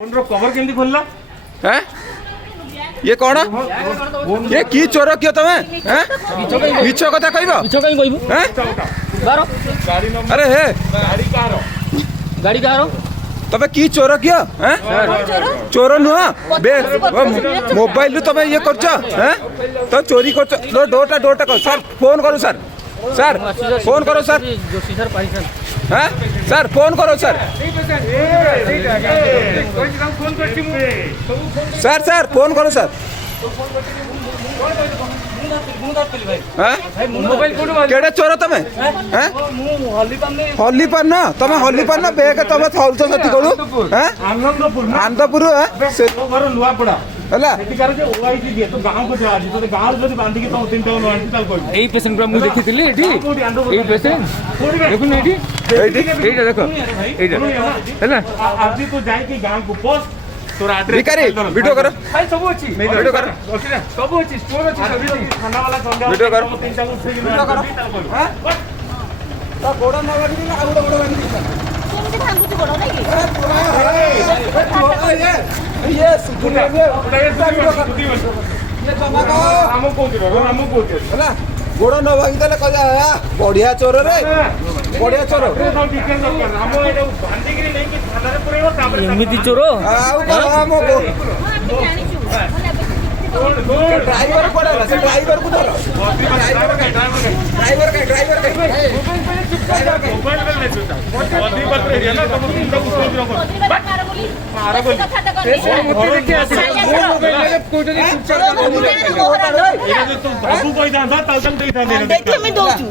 cover केमती खोलला हैं ये कौन ये की चोर कियो तमे हैं मिछ कथा कहबो मिछ कहीं कहबो हैं बारो गाड़ी नंबर अरे हे गाड़ी कहारो तमे की चोर कियो हैं चोर नुह बे मोबाइल तमे ये करछ हैं तो चोरी करछ डोटा डोटा कर सर फोन करो सर सर फोन करो सर जोशी सर पाइसन हैं सर फोन करो सर सर सर फोन करो सर केड़े चोर तमे हल्ली पान ना तमे हल्ली पान ना बेग तमे थौल तो सती करू हैं आनंदपुर से घर नुआ पड़ा हला एटिकार जे ओआईसी दिए तो गांव को जा तो गांव जदी बांधी के तो तीन टाउन वांटी चल कोई एई पेशेंट को मु देखिथिली एठी एई पेशेंट देखुन एठी एइटा देखो एइटा हला आज तो जाई कि गांव को पोस्ट तोर एड्रेस भिखारी वीडियो करो भाई सब अछि वीडियो करो सब अछि स्टोर अछि सब खाना वाला संगा वीडियो करो तीन टाउन से वीडियो करो हां तो गोड़ा न लगी ना आउडा गोड़ा लगी केमती भांगुची गोड़ नाही ये सुधुरे ये जमा का हम को हला गोड़ा न भागी देले कजा बढ़िया चोर रे बढ़िया चोर सब डिटेल दरकार हम एटा बांधी के नहीं कि थाना रे पुरेबो तापर एमिति चोर आउ हम को हामी जानिछु ड्राइवर पड़ेला से ड्राइवर को धरो ड्राइवर का मोबाइल में ले चुटा बदी पत्र एरिया ना तुम तुमको कुछ रखो मारा बोली मोती देखे आसी मोबाइल में कोटरी एटा जो तुम बाबू कोई दांदा तालतल देई था देखिए मैं दोछु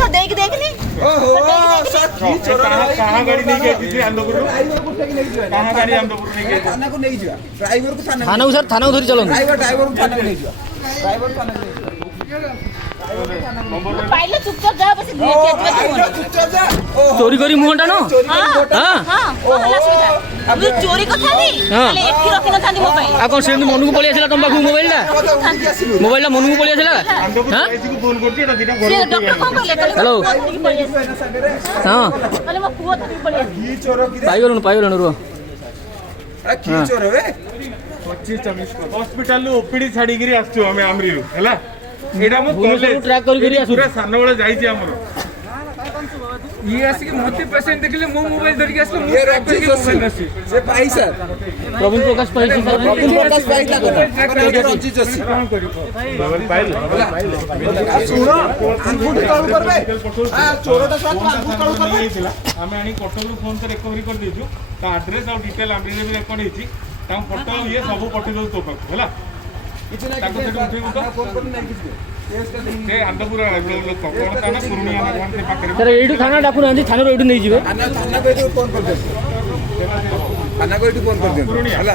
तो देख देखनी ओहो साथी चोर कहां गाड़ी नहीं गई थी आंदोपुर ड्राइवर को टेक नहीं जिवा कहां गाड़ी आंदोपुर नहीं गई थाना को नहीं जिवा ड्राइवर को थाना थाना सर थाना धरि चलो ड्राइवर को थाना को नहीं जिवा ड्राइवर थाना को नहीं पहले चुपचाप जा बस चुपचाप जा चोरी करी मुहंटा न हां हां कहला सुविधा तू चोरी कथा नहीं खाली एठी रखि न थांदी मोबाइल आ कोन सेंद मनु को पळि आछला तम बाकू मोबाइल ला मनु को पळि आछला आंदोपुर आईसी को फोन करती एटा दिना से डॉक्टर कोन कहले हेलो हां कहले मो पुओ थाकी पळि की चोर की पाइगलन रो की चोर वे 25 हॉस्पिटल ओपीडी छाडी गिरी आछो हमें आमरी हैला एटा मो भुवनेश्वर ट्रैक करी करी आसु पूरा सानो वाला जाई छी हमरो ये आसी के मोती पेशेंट देखले मो मोबाइल धरि के आसलो ये रखी जोशी से पैसा प्रवीण प्रकाश पाइसी सर प्रवीण प्रकाश पाइला को रंजी जोशी पाइल सुनो अंगूठी काढू करबे आ चोरटा साथ अंगूठी काढू करबे हमें आनी कटक फोन से रिकवरी कर देछु ता एड्रेस और डिटेल आमरी भी रेकॉर्ड हेची ता फोटो ये सब पठे दो तो पाक होला किछ नहीं फोन कर नहीं किछ से आंदोपुर लोग कोन ता ना पूर्णिया में कोन से पाकरे सर एडू थाना डाकू नांदी थाना रो एडू नहीं जिवे थाना को फोन कर दे थाना को फोन कर दे पूर्णिया हला